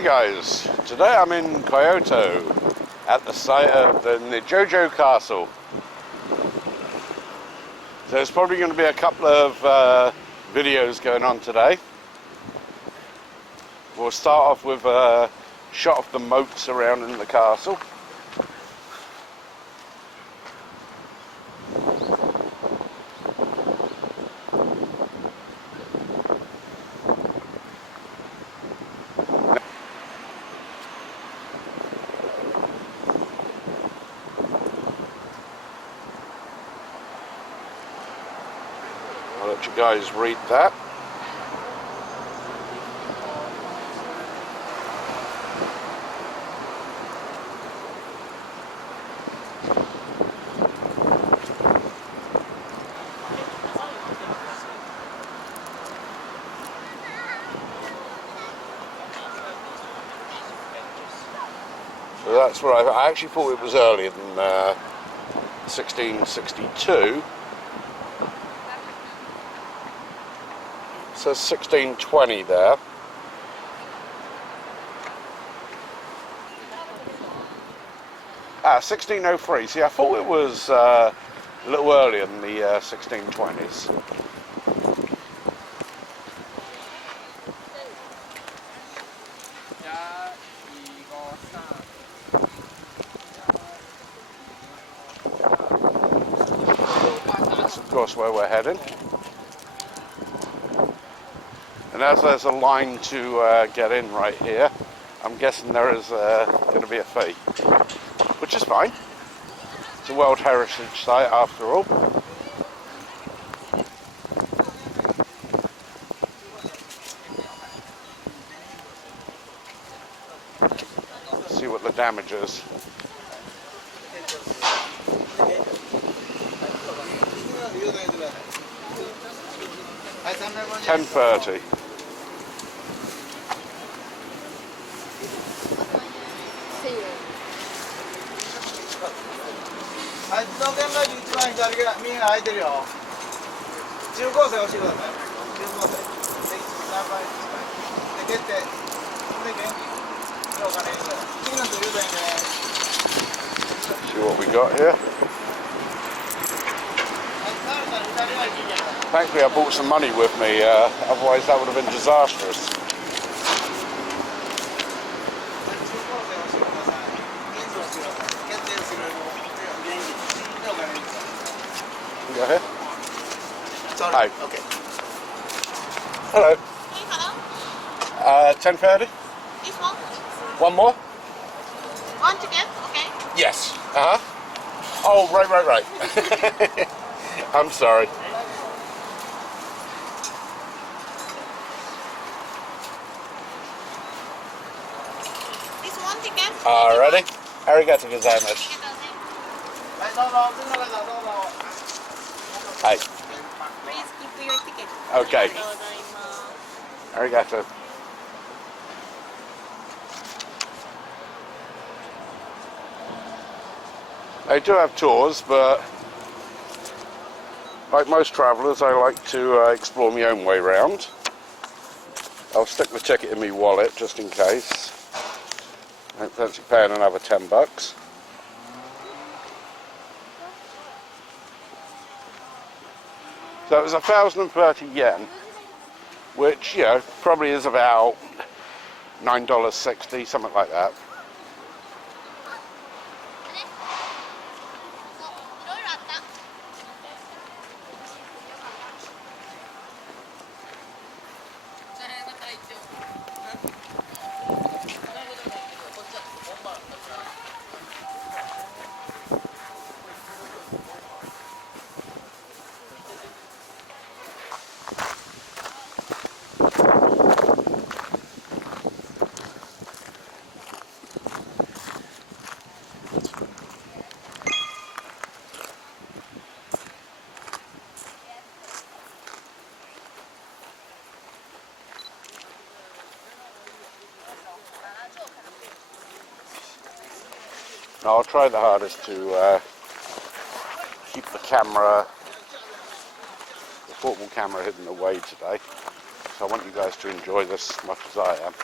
Hey guys, today I'm in Kyoto at the site of the Nijo Castle. So there's probably going to be a couple of videos going on today. We'll start off with a shot of the moat surrounding the castle. I'll let you guys read that. So that's where I actually thought it was earlier than 1662. It says 1620 there. Ah, 1603. See, I thought it was a little earlier than the 1620s. That's of course where we're heading. And as there's a line to get in right here, I'm guessing there is going to be a fee, which is fine. It's a World Heritage Site after all. Let's see what the damage is. 1030. See what we got here. Thankfully I brought some money with me, otherwise that would have been disastrous. Go ahead. Hi. Okay. Hello. Hey, hello. 1030? This one? One more? One ticket? Okay. Yes. Oh, right. I'm sorry. This one ticket? Alrighty. Arigatou gozaimasu. Hi. Please keep your ticket. Okay. Arigato. They do have tours, but like most travellers, I like to explore my own way round. I'll stick the ticket in my wallet just in case. I don't fancy paying another $10. So it was 1,030 yen, which, you know, probably is about $9.60, something like that. I'll try the hardest to keep the camera, the portable camera, hidden away today. So I want you guys to enjoy this as much as I am.